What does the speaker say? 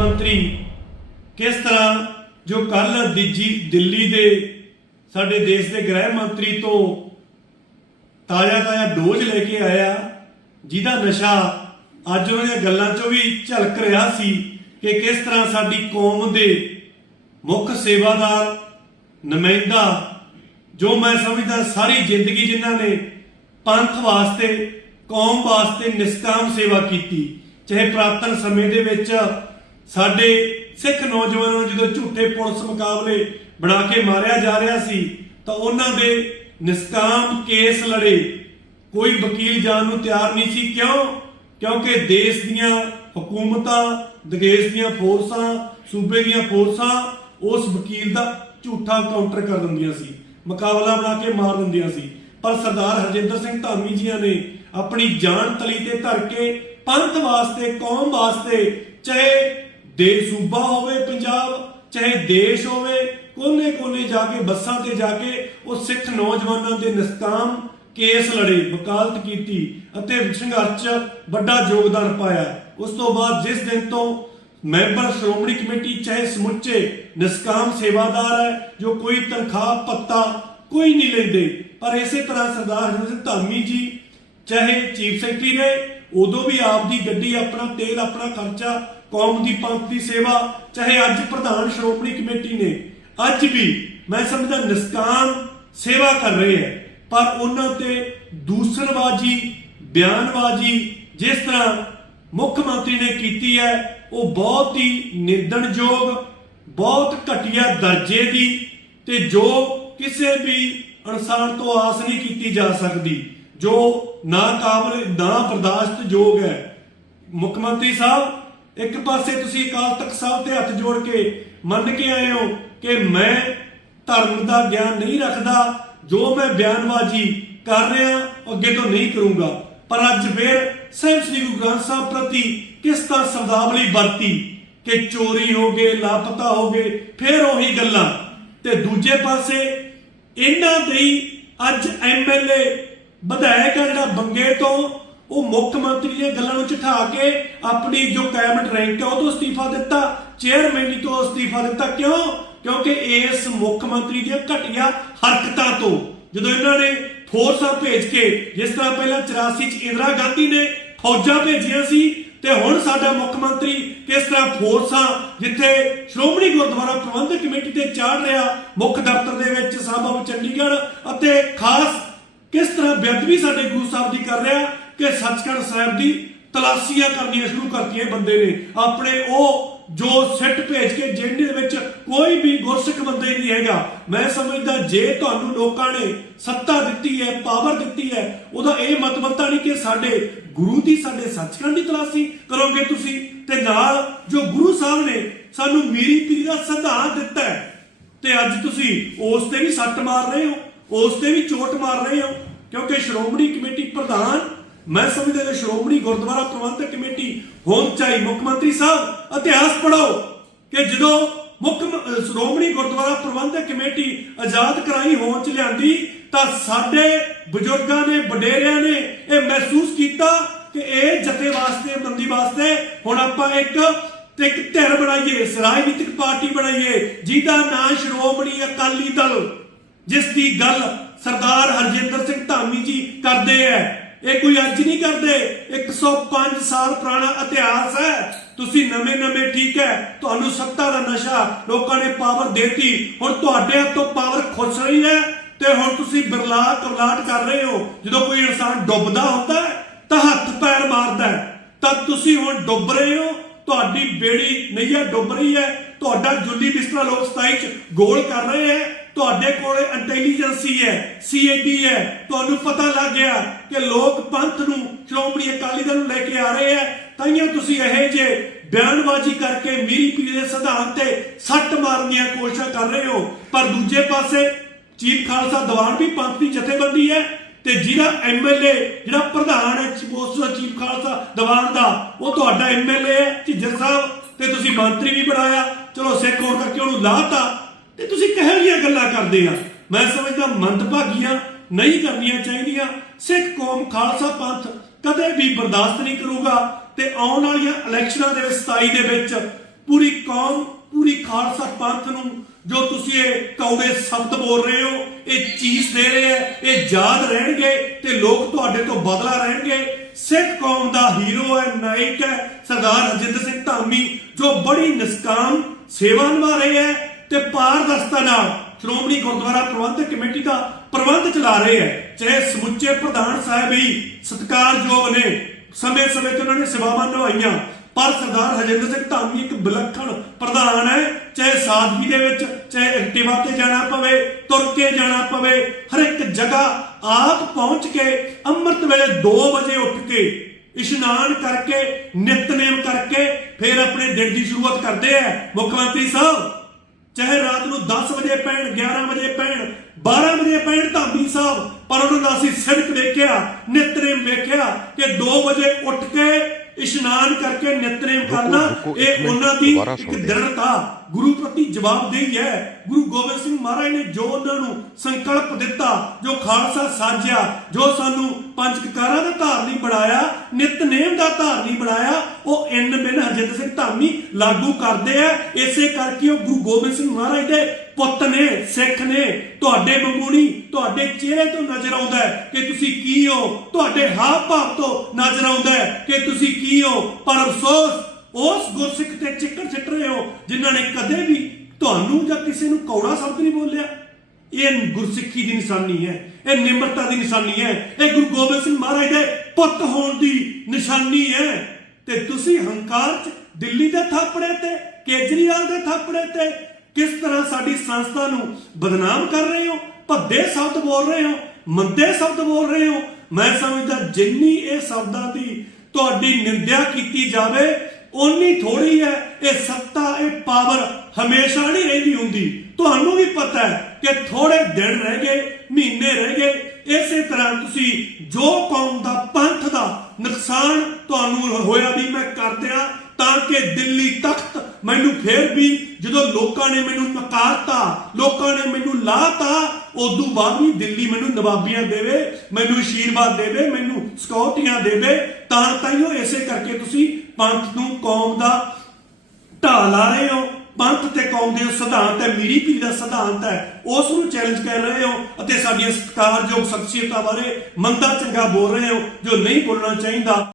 ਮੰਤਰੀ ਕਿਸ ਤਰ੍ਹਾਂ ਜੋ ਕੱਲ ਦਿੱਜੀ ਦਿੱਲੀ ਦੇ ਸਾਡੇ ਦੇਸ਼ ਦੇ ਗ੍ਰਹਿ ਮੰਤਰੀ ਤੋਂ ਤਾਜ਼ਾ ਤਾਜ਼ਾ ਡੋਜ਼ ਲੈ ਕੇ ਆਇਆ ਜਿਹਦਾ ਨਸ਼ਾ ਅੱਜ ਉਹਨਾਂ ਦੀਆਂ ਗੱਲਾਂ 'ਚੋਂ ਵੀ ਝਲਕ ਰਿਹਾ ਸੀ ਕਿ ਕਿਸ ਤਰ੍ਹਾਂ ਸਾਡੀ ਕੌਮ ਦੇ ਮੁੱਖ ਸੇਵਾਦਾਰ ਨਮਾਇੰਦਾ ਜੋ ਮੈਂ ਸਮਝਦਾ ਸਾਰੀ ਜ਼ਿੰਦਗੀ ਜਿਨ੍ਹਾਂ ਨੇ ਪੰਥ ਵਾਸਤੇ ਕੌਮ ਵਾਸਤੇ ਨਿਸਕਾਮ ਸੇਵਾ ਕੀਤੀ ਚਾਹੇ ਪ੍ਰਾਪਤਨ ਸਮੇਂ ਦੇ ਵਿੱਚ ਸਾਡੇ ਸਿੱਖ ਨੌਜਵਾਨਾਂ ਨੂੰ ਜਦੋਂ ਝੂਠੇ ਪੁਲਿਸ ਮੁਕਾਬਲੇ ਬਣਾ ਕੇ ਮਾਰਿਆ ਜਾ ਰਿਹਾ ਸੀ ਤਾਂ ਉਹਨਾਂ ਦੇ ਨਿਸਕਾਮ ਕੇਸ ਲੜੇ ਕੋਈ ਵਕੀਲ ਜਾਣ ਨੂੰ ਤਿਆਰ ਨਹੀਂ ਸੀ ਕਿਉਂ ਕਿਉਂਕਿ ਦੇਸ਼ ਦੀਆਂ ਹਕੂਮਤਾਂ ਦੇਸ਼ ਦੀਆਂ ਫੋਰਸਾਂ ਸੂਬੇ ਦੀਆਂ ਫੋਰਸਾਂ ਉਸ ਵਕੀਲ ਦਾ ਝੂਠਾ ਕਾਊਂਟਰ ਕਰ ਦਿੰਦੀਆਂ ਸੀ ਮੁਕਾਬਲਾ ਬਣਾ ਕੇ ਮਾਰ ਦਿੰਦੀਆਂ ਸੀ ਪਰ ਸਰਦਾਰ ਹਰਜਿੰਦਰ ਸਿੰਘ ਧਾਮੀ ਜੀਆਂ ਨੇ ਆਪਣੀ ਜਾਨ ਤਲੀ ਤੇ ਧਰ ਕੇ ਪੰਥ ਵਾਸਤੇ ਕੌਮ ਵਾਸਤੇ ਚਾਹੇ ਦੇ ਸੂਬਾ ਹੋਵੇ ਪੰਜਾਬ ਚਾਹੇ ਦੇਸ਼ ਹੋਵੇ ਕੋਨੇ-ਕੋਨੇ ਜਾ ਕੇ ਬੱਸਾਂ ਤੇ ਜਾ ਕੇ ਉਹ ਸਿੱਖ ਨੌਜਵਾਨਾਂ ਦੇ ਨਿਸਤਾਮ ਕੇਸ ਲੜੇ ਵਕਾਲਤ ਕੀਤੀ ਅਤੇ ਸੰਘਰਸ਼ 'ਚ ਵੱਡਾ ਯੋਗਦਾਨ ਪਾਇਆ ਉਸ ਤੋਂ ਬਾਅਦ ਜਿਸ ਦਿਨ ਤੋਂ ਮੈਂਬਰ ਸ਼੍ਰੋਮਣੀ ਕਮੇਟੀ ਚਾਹੇ ਸਮੁੱਚੇ ਨਿਸਕਾਮ ਸੇਵਾਦਾਰ ਹੈ ਜੋ ਕੋਈ ਤਨਖਾਹ ਪੱਤਾ ਕੋਈ ਨਹੀਂ ਲੈਂਦੇ ਪਰ ਇਸੇ ਤਰ੍ਹਾਂ ਸਰਦਾਰ ਹਰਿੰਦਰ ਧਾਮੀ ਜੀ ਚਾਹੇ ਚੀਫ ਸੈਕਟਰੀ ਨੇ ਉਦੋਂ ਵੀ ਆਪਦੀ ਗੱਡੀ ਆਪਣਾ ਤੇਲ ਆਪਣਾ ਖਰਚਾ ਕੌਮ ਦੀ ਪੰਥ ਦੀ ਸੇਵਾ ਚਾਹੇ ਅੱਜ ਪ੍ਰਧਾਨ ਸ਼੍ਰੋਮਣੀ ਕਮੇਟੀ ਨੇ ਅੱਜ ਵੀ ਮੈਂ ਸਮਝਦਾ ਨਿਸਕਾਮ ਸੇਵਾ ਕਰ ਰਹੇ ਹੈ ਪਰ ਉਹਨਾਂ ਤੇ ਦੂਸਰਵਾਜੀ ਬਿਆਨਵਾਜੀ ਜਿਸ ਤਰ੍ਹਾਂ ਮੁੱਖ ਮੰਤਰੀ ਨੇ ਕੀਤੀ ਹੈ ਉਹ ਬਹੁਤ ਹੀ ਨਿੰਦਣਯੋਗ ਬਹੁਤ ਘਟੀਆ ਦਰਜੇ ਦੀ ਤੇ ਜੋ ਕਿਸੇ ਵੀ ਅਨਸਾਰ ਤੋਂ ਆਸ ਨਹੀਂ ਕੀਤੀ ਜਾ ਸਕਦੀ ਜੋ ਨਾ ਕਾਬਲ ਨਾ ਬਰਦਾਸ਼ਤ ਯੋਗ ਹੈ ਮੁੱਖ ਮੰਤਰੀ ਸਾਹਿਬ ਇੱਕ ਪਾਸੇ ਤੁਸੀਂ ਅਕਾਲ ਤਖਤ ਸਾਹਿਬ ਤੇ ਹੱਥ ਜੋੜ ਕੇ ਮੰਨ ਕੇ ਆਏ ਹੋ ਕਿ ਮੈਂ ਧਰਮ ਦਾ ਗਿਆਨ ਨਹੀਂ ਰੱਖਦਾ ਜੋ ਮੈਂ ਬਿਆਨਵਾਜੀ ਕਰ ਰਿਹਾ ਅੱਗੇ ਤੋਂ ਨਹੀਂ ਕਰੂੰਗਾ ਪਰ ਅੱਜ ਫੇਰ ਸਹਿਬ ਸ੍ਰੀ ਗੁਰੂ ਗ੍ਰੰਥ ਸਾਹਿਬ ਪ੍ਰਤੀ ਕਿਸ ਤਰ੍ਹਾਂ ਸ਼ਬਦਾਵਲੀ ਵਰਤੀ ਕਿ ਚੋਰੀ ਹੋ ਗਏ ਲਾਪਤਾ ਹੋ ਗਏ ਫੇਰ ਉਹੀ ਗੱਲਾਂ ਤੇ ਦੂਜੇ ਪਾਸੇ ਇਹਨਾਂ ਦੇ ਅੱਜ ਐਮਐਲਏ ਵਿਧਾਇਕ ਜਿਹੜਾ ਬੰਗੇ ਤੋਂ ਉਹ ਮੁੱਖ ਮੰਤਰੀ ਦੀਆਂ ਗੱਲਾਂ ਨੂੰ ਝਠਾ ਕੇ ਆਪਣੀ ਜੋ ਕੈਬਨਟ ਰੈਂਕ ਹੈ ਉਹ ਤੋਂ ਅਸਤੀਫਾ ਦਿੱਤਾ ਚੇਅਰਮੈਨ ਤੋਂ ਅਸਤੀਫਾ ਦਿੱਤਾ ਕਿਉਂ ਕਿਉਂਕਿ ਇਸ ਮੁੱਖ ਮੰਤਰੀ ਦੀਆਂ ਘਟੀਆਂ ਹਰਕਤਾਂ ਤੋਂ ਜਦੋਂ ਇਹਨਾਂ ਨੇ ਫੋਰਸਾਂ ਭੇਜ ਕੇ ਜਿਸ ਤਰ੍ਹਾਂ ਪਹਿਲਾਂ 84 ਚ ਇੰਦਰਾ ਗਾਂਧੀ ਨੇ ਫੌਜਾਂ ਭੇਜੀਆਂ ਸੀ ਤੇ ਹੁਣ ਸਾਡਾ ਮੁੱਖ ਮੰਤਰੀ ਕਿਸ ਤਰ੍ਹਾਂ ਫੋਰਸਾਂ ਜਿੱਥੇ ਸ਼੍ਰੋਮਣੀ ਗੁਰਦੁਆਰਾ ਪ੍ਰਬੰਧਕ ਕਮੇਟੀ ਤੇ ਚਾੜ ਰਿਹਾ ਮੁੱਖ ਦਫ਼ਤਰ ਦੇ ਵਿੱਚ ਸਾਬਾ ਚੰਡੀਗੜ੍ਹ ਅਤੇ ਖਾਸ ਕਿਸ ਤਰ੍ਹਾਂ ਬੇਅਦਬੀ ਸਾਡੇ ਗੁਰੂ ਸਾਹਿਬ ਦੀ ਕਰ ਰਿਹਾ ਕਿ ਸੱਚਖੰਡ ਸਾਹਿਬ ਦੀ ਤਲਾਸ਼ੀਆਂ ਕਰਨੀਆਂ ਸ਼ੁਰੂ ਕਰਤੀਆਂ ਬੰਦੇ ਨੇ ਆਪਣੇ ਉਹ ਜੋ ਸਿੱਟ ਭੇਜ ਕੇ ਦੇ ਵਿੱਚ ਕੋਈ ਵੀ ਗੁਰਸਿੱਖ ਬੰਦੇ ਨਹੀਂ ਹੈਗਾ ਮੈਂ ਸਮਝਦਾ ਜੇ ਤੁਹਾਨੂੰ ਲੋਕਾਂ ਨੇ ਸੱਤਾ ਦਿੱਤੀ ਹੈ ਪਾਵਰ ਦਿੱਤੀ ਹੈ ਉਹਦਾ ਇਹ ਮਤਮਤਾ ਨਹੀਂ ਕਿ ਸਾਡੇ ਗੁਰੂ ਦੀ ਸਾਡੇ ਸੱਚਖੰਡ ਦੀ ਤਲਾਸੀ ਕਰੋਗੇ ਤੁਸੀਂ ਤੇ ਨਾਲ ਜੋ ਗੁਰੂ ਸਾਹਿਬ ਨੇ ਸਾਨੂੰ ਮੀਰੀ ਪੀਰੀ ਦਾ ਸਿਧਾਂਤ ਦਿੱਤਾ ਹੈ ਤੇ ਅੱਜ ਤੁਸੀਂ ਉਸ ਤੇ ਵੀ ਸੱਟ ਮਾਰ ਰਹੇ ਹੋ ਉਸ ਤੇ ਵੀ ਚੋਟ ਮਾਰ ਰਹੇ ਹੋ ਕਿਉਂਕਿ ਸ਼੍ਰੋਮਣੀ ਕਮੇਟੀ ਪ੍ਰਧਾਨ ਮੈਂ ਸਮਝਦਾ ਕਿ ਸ਼੍ਰੋਮਣੀ ਗੁਰਦੁਆਰਾ ਪ੍ਰਬੰਧਕ ਕਮੇਟੀ ਹੋਣ ਚਾਹੀ ਮੁੱਖ ਮੰਤਰੀ ਸਾਹਿਬ ਇਤਿਹਾਸ ਪੜਾਓ ਕਿ ਜਦੋਂ ਮੁੱਖ ਸ਼੍ਰੋਮਣੀ ਗੁਰਦੁਆਰਾ ਪ੍ਰਬੰਧਕ ਕਮੇਟੀ ਆਜ਼ਾਦ ਕਰਾਈ ਹੋਂਦ ਚ ਲਿਆਂਦੀ ਤਾਂ ਸਾਡੇ ਬਜ਼ੁਰਗਾਂ ਨੇ ਵਡੇਰਿਆਂ ਨੇ ਇਹ ਮਹਿਸੂਸ ਕੀਤਾ ਕਿ ਇਹ ਜੱਤੇ ਵਾਸਤੇ ਬੰਦੀ ਵਾਸਤੇ ਹੁਣ ਆਪਾਂ ਇੱਕ ਇੱਕ ਧਿਰ ਬਣਾਈਏ ਰਾਜਨੀਤਿਕ ਪਾਰਟੀ ਬਣਾਈਏ ਜਿਹਦਾ ਨਾਂ ਸ਼੍ਰੋਮਣੀ ਅਕਾਲੀ ਦਲ ਜਿਸ ਦੀ ਗੱਲ ਸਰਦਾਰ ਹਰਜਿੰਦਰ ਸਿੰਘ ਧਾਮੀ ਜੀ ਕਰਦੇ ਐ ਇਹ ਕੋਈ ਅੱਜ ਨਹੀਂ ਕਰਦੇ 105 ਸਾਲ ਪੁਰਾਣਾ ਇਤਿਹਾਸ ਹੈ ਤੁਸੀਂ ਨਵੇਂ-ਨਵੇਂ ਠੀਕ ਹੈ ਤੁਹਾਨੂੰ ਸੱਤਾ ਦਾ ਨਸ਼ਾ ਲੋਕਾਂ ਨੇ ਪਾਵਰ ਦਿੱਤੀ ਹੁਣ ਤੁਹਾਡੇ ਹੱਥੋਂ ਪਾਵਰ ਖੁੱਸ ਰਹੀ ਹੈ ਤੇ ਹੁਣ ਤੁਸੀਂ ਬਿਰਲਾ ਕਬਲਾਟ ਕਰ ਰਹੇ ਹੋ ਜਦੋਂ ਕੋਈ ਇਨਸਾਨ ਡੁੱਬਦਾ ਹੁੰਦਾ ਹੈ ਤਾਂ ਹੱਥ ਪੈਰ ਮਾਰਦਾ ਹੈ ਤਾਂ ਤੁਸੀਂ ਹੁਣ ਡੁੱਬ ਰਹੇ ਹੋ ਤੁਹਾਡੀ ਬੇੜੀ ਨਈਆ ਡੁੱਬ ਰਹੀ ਹੈ ਤੁਹਾਡਾ ਜੁੱਲੀ ਬਿਸਤਰਾ ਲੋਕ ਸਤਾਈ ਚ ਗੋਲ ਕਰ ਰਹੇ ਹੈ ਤੁਹਾਡੇ ਕੋਲੇ ਇੰਟੈਲੀਜੈਂਸੀ ਹੈ ਸੀਏਡੀ ਹੈ ਤੁਹਾਨੂੰ ਪਤਾ ਲੱਗ ਗਿਆ ਕਿ ਲੋਕ ਪੰਥ ਨੂੰ ਸ਼੍ਰੋਮਣੀ ਅਕਾਲੀ ਦਲ ਨੂੰ ਲੈ ਕੇ ਆ ਰਹੇ ਹੈ ਤਾਈਆਂ ਤੁਸੀਂ ਇਹ ਜੇ ਬਿਆਨਬਾਜ਼ੀ ਕਰਕੇ ਮੀਰੀ ਪੀਰ ਦੇ ਸਿਧਾਂਤ ਤੇ ਸੱਟ ਮਾਰਨ ਦੀਆਂ ਕੋਸ਼ਿਸ਼ਾਂ ਕਰ ਰਹੇ ਹੋ ਪਰ ਦੂਜੇ ਪਾਸੇ ਚੀਫ ਖਾਲਸਾ ਦੀਵਾਨ ਵੀ ਪੰਥ ਦੀ ਜਥੇਬੰਦੀ ਹੈ ਤੇ ਜਿਹੜਾ ਐਮਐਲਏ ਜਿਹੜਾ ਪ੍ਰਧਾਨ ਹੈ ਉਸ ਦਾ ਚੀਫ ਖਾਲਸਾ ਦੀਵਾਨ ਦਾ ਉਹ ਤੁਹਾਡਾ ਐਮਐਲਏ ਹੈ ਜਿਹੜਾ ਸਾਹਿਬ ਤੇ ਤੁਸੀਂ ਮੰਤਰੀ ਵੀ ਬਣਾਇਆ ਚਲੋ ਸਿੱਖ ਹੋਣ ਕਰਕੇ ਉਹਨੂੰ ਲਾਤਾ ਤੇ ਤੁਸੀਂ ਕਹਿ ਜਿਹੀਆਂ ਗੱਲਾਂ ਕਰਦੇ ਆ ਮੈਂ ਸਮਝਦਾ ਮੰਦਭਾਗੀਆਂ ਨਹੀਂ ਕਰਨੀਆਂ ਚਾਹੀਦੀਆਂ ਸਿੱਖ ਕੌਮ ਖਾਲਸਾ ਪੰਥ ਕਦੇ ਵੀ ਬਰਦਾਸ਼ਤ ਨਹੀਂ ਕਰੂਗਾ ਤੇ ਆਉਣ ਵਾਲੀਆਂ ਇਲੈਕਸ਼ਨਾਂ ਦੇ ਵਿੱਚ 27 ਦੇ ਵਿੱਚ ਪੂਰੀ ਕੌਮ ਪੂਰੀ ਖਾਲਸਾ ਪੰਥ ਨੂੰ ਜੋ ਤੁਸੀਂ ਇਹ ਕੌੜੇ ਸ਼ਬਦ ਬੋਲ ਰਹੇ ਹੋ ਇਹ ਚੀਜ਼ ਦੇ ਰਹੇ ਹੈ ਇਹ ਯਾਦ ਰਹਿਣਗੇ ਤੇ ਲੋਕ ਤੁਹਾਡੇ ਤੋਂ ਬਦਲਾ ਰਹਿਣਗੇ ਸਿੱਖ ਕੌਮ ਦਾ ਹੀਰੋ ਹੈ ਨਾਇਕ ਹੈ ਸਰਦਾਰ ਰਜਿੰਦਰ ਸਿੰਘ ਧਾਮੀ ਜੋ ਬੜੀ ਨਿਸਕਾਮ ਸੇਵਾ ਨਿਭਾ ਰਹੇ ਹੈ ਤੇ ਪਾਰਦਰਸ਼ਤਾ ਨਾਲ ਸ਼੍ਰੋਮਣੀ ਗੁਰਦੁਆਰਾ ਪ੍ਰਬੰਧਕ ਕਮੇਟੀ ਦਾ ਪ੍ਰਬੰਧ ਚਲਾ ਰਹੇ ਹੈ ਚਾਹੇ ਸਮੁੱਚੇ ਪ੍ਰਧਾਨ ਸਾਹਿਬ ਹੀ ਸਤਕਾਰਯੋਗ ਨੇ ਸਮੇਂ-ਸਮੇਂ ਤੇ ਉਹਨਾਂ ਨੇ ਸੇਵਾਵਾਂ ਨਿਭਾਈਆਂ ਪਰ ਸਰਦਾਰ ਹਜਿੰਦਰ ਸਿੰਘ ਧਾਮੀ ਇੱਕ ਬਲੱਖਣ ਪ੍ਰਧਾਨ ਹੈ ਚਾਹੇ ਸਾਦਗੀ ਦੇ ਵਿੱਚ ਚਾਹੇ ਐਕਟਿਵਾ ਤੇ ਜਾਣਾ ਪਵੇ ਤੁਰ ਕੇ ਜਾਣਾ ਪਵੇ ਹਰ ਇੱਕ ਜਗ੍ਹਾ ਆਪ ਪਹੁੰਚ ਕੇ ਅੰਮ੍ਰਿਤ ਵੇਲੇ 2 ਵਜੇ ਉੱਠ ਕੇ ਇਸ਼ਨਾਨ ਕਰਕੇ ਨਿਤਨੇਮ ਕਰਕੇ ਫਿਰ ਆਪਣੇ ਦਿਨ ਦੀ ਸ਼ੁਰੂਆਤ ਕਰਦੇ ਆ ਮੁੱਖ ਮੰਤਰੀ ਸਾਹਿਬ ਚਾਹੇ ਰਾਤ ਨੂੰ 10 ਵਜੇ ਪੈਣ 11 ਵਜੇ ਪੈਣ 12 ਵਜੇ ਪੈਣ ਧਾਮੀ ਸਾਹਿਬ ਪਰ ਉਹਨਾਂ ਦਾ ਅਸੀਂ ਸਿਰਕ ਦੇਖਿਆ ਨਿਤਨੇਮ ਵੇਖਿਆ ਕਿ 2 ਵਜੇ ਉੱਠ ਕੇ ਇਸ਼ਨਾਨ ਕਰਕੇ ਨਿਤਨੇਮ ਕਰਨਾ ਇਹ ਉਹਨਾਂ ਦੀ ਇੱਕ ਦ੍ਰਿੜਤਾ ਗੁਰੂ ਪ੍ਰਤੀ ਜਵਾਬਦੇਹੀ ਹੈ ਗੁਰੂ ਗੋਬਿੰਦ ਸਿੰਘ ਮਹਾਰਾਜ ਨੇ ਜੋ ਉਹਨਾਂ ਨੂੰ ਸੰਕਲਪ ਦਿੱਤਾ ਜੋ ਖਾਲਸਾ ਸਾਜਿਆ ਜੋ ਸਾਨੂੰ ਪੰਜ ਕਕਾਰਾਂ ਦਾ ਧਾਰਨੀ ਬਣਾਇਆ ਨਿਤਨੇਮ ਦਾ ਧਾਰਨੀ ਬਣਾਇਆ ਉਹ ਇਨ ਬਿਨ ਹਜਿੰਦ ਸਿੰਘ ਧਾਮੀ ਲਾਗੂ ਕਰਦੇ ਆ ਇਸੇ ਕਰਕੇ ਉਹ ਗੁਰੂ ਗੋਬਿੰਦ ਸਿੰਘ ਮਹਾਰਾਜ ਦੇ ਪੁੱਤ ਨੇ ਸਿੱਖ ਨੇ ਤੁਹਾਡੇ ਮੰਗੂਣੀ ਤੁਹਾਡੇ ਚਿਹਰੇ ਤੋਂ ਨਜ਼ਰ ਆਉਂਦਾ ਹੈ ਕਿ ਤੁਸੀਂ ਕੀ ਹੋ ਤੁਹਾਡੇ ਹਾਵ ਭਾਵ ਤੋਂ ਨਜ਼ਰ ਆਉਂਦਾ ਹੈ ਕਿ ਤੁਸੀਂ ਕੀ ਹੋ ਪਰ ਅਫਸੋਸ ਉਸ ਗੁਰਸਿੱਖ ਤੇ ਚਿੱਕਰ ਛਿੱਟ ਰਹੇ ਹੋ ਜਿਨ੍ਹਾਂ ਨੇ ਕਦੇ ਵੀ ਤੁਹਾਨੂੰ ਜਾਂ ਕਿਸੇ ਨੂੰ ਕੌੜਾ ਸ਼ਬਦ ਨਹੀਂ ਬੋਲਿਆ ਇਹ ਗੁਰਸਿੱਖੀ ਦੀ ਨਿਸ਼ਾਨੀ ਹੈ ਇਹ ਨਿਮਰਤਾ ਦੀ ਨਿਸ਼ਾਨੀ ਹੈ ਇਹ ਗੁਰੂ ਗੋਬਿੰਦ ਸਿੰਘ ਮਹਾਰਾਜ ਦੇ ਪੁੱਤ ਹੋਣ ਦੀ ਨਿਸ਼ਾਨੀ ਹੈ ਤੇ ਤੁਸੀਂ ਹੰਕਾਰ ਚ ਦਿੱਲੀ ਦੇ ਥਾਪੜੇ ਤੇ ਕੇਜਰੀਵਾਲ ਦੇ ਥਾਪੜੇ ਤੇ ਕਿਸ ਤਰ੍ਹਾਂ ਸਾਡੀ ਸੰਸਥਾ ਨੂੰ ਬਦਨਾਮ ਕਰ ਰਹੇ ਹੋ ਭੱਦੇ ਸ਼ਬਦ ਬੋਲ ਰਹੇ ਹੋ ਮੰਦੇ ਸ਼ਬਦ ਬੋਲ ਰਹੇ ਹੋ ਮੈਂ ਸਮਝਦਾ ਜਿੰਨੀ ਇਹ ਸ਼ਬਦਾਂ ਦੀ ਤੁਹਾਡੀ ਨਿੰਦਿਆ ਕੀਤੀ ਜਾਵੇ ਓਨੀ ਥੋੜੀ ਹੈ ਇਹ ਸੱਤਾ ਇਹ ਪਾਵਰ ਹਮੇਸ਼ਾ ਨਹੀਂ ਰਹਿੰਦੀ ਹੁੰਦੀ ਤੁਹਾਨੂੰ ਵੀ ਪਤਾ ਹੈ ਕਿ ਥੋੜੇ ਦਿਨ ਰਹਿ ਗਏ ਮਹੀਨੇ ਰਹਿ ਗਏ ਇਸੇ ਤਰ੍ਹਾਂ ਤੁਸੀਂ ਜੋ ਕੌਮ ਦਾ ਪੰਥ ਦਾ ਨੁਕਸਾਨ ਤੁਹਾਨੂੰ ਹੋਇਆ ਵੀ ਮੈਂ ਕਰ ਦਿਆਂ ਤਾਂ ਕਿ ਦਿੱਲੀ ਤਖਤ ਮੈਨੂੰ ਫੇਰ ਵੀ ਜਦੋਂ ਲੋਕਾਂ ਨੇ ਮੈਨੂੰ ਨਕਾਰਤਾ ਲੋਕਾਂ ਨੇ ਮੈਨੂੰ ਲਾਤਾ ਉਦੋਂ ਬਾਅਦ ਵੀ ਦਿੱਲੀ ਮੈਨੂੰ ਨਵਾਬੀਆਂ ਦੇਵੇ ਮੈਨੂੰ ਅਸ਼ੀਰਵਾਦ ਦੇਵੇ ਮੈਨੂੰ ਸਕਾਉਟੀਆਂ ਦੇਵੇ ਤਾਂ ਤਾਈਓ ਐਸੇ ਕਰਕੇ ਤੁਸੀਂ ਪੰਥ ਨੂੰ ਕੌਮ ਦਾ ਢਾਲ ਆ ਰਹੇ ਹੋ ਪੰਥ ਤੇ ਕੌਮ ਦੇ ਸਿਧਾਂਤ ਹੈ ਮੀਰੀ ਪੀਰ ਦਾ ਸਿਧਾਂਤ ਹੈ ਉਸ ਨੂੰ ਚੈਲੰਜ ਕਰ ਰਹੇ ਹੋ ਅਤੇ ਸਾਡੀਆਂ ਸਤਕਾਰਯੋਗ ਸ਼ਖਸੀਅਤਾਂ ਬਾਰੇ ਮੰਦਾ ਚੰਗਾ ਬੋਲ ਰਹੇ ਹੋ ਜੋ ਨਹੀਂ ਬੋਲਣਾ ਚਾਹੀਦਾ